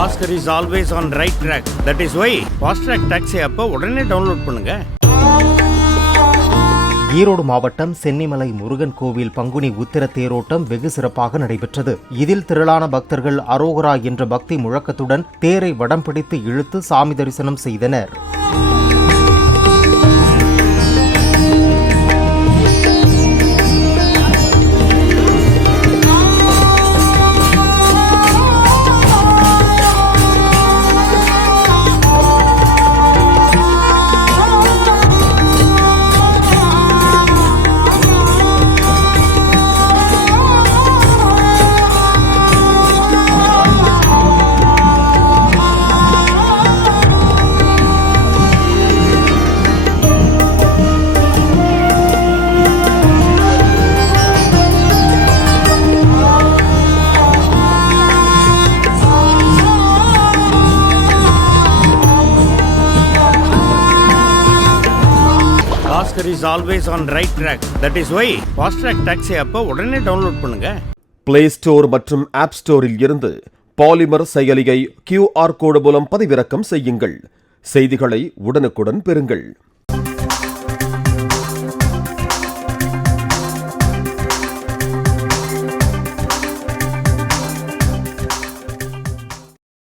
Oscar is always on right track. That is why Fast Track Taxi app உடனே download பண்ணுங்க. ஈரோடு மாவட்டம் சென்னிமலை முருகன் கோவில் பங்குனி உத்திர தேரோட்டம் வெகு சிறப்பாக நடைபெற்றது. இதில் திரளான பக்தர்கள் அரோகரா என்ற பக்தி முழக்கத்துடன் தேரை வடம் பிடித்து இழுத்து சாமி தரிசனம் செய்தனர். Oscar is always on right track. That is why Fast Track Taxi app உடனே டவுன்லோட் பண்ணுங்க. பிளே ஸ்டோர் மற்றும் ஆப் ஸ்டோரில் இருந்து பாலிமர் செயலியை QR கோடு மூலம் பதிவிறக்கம் செய்யுங்கள். செய்திகளை உடனுக்குடன் பெறுங்கள்.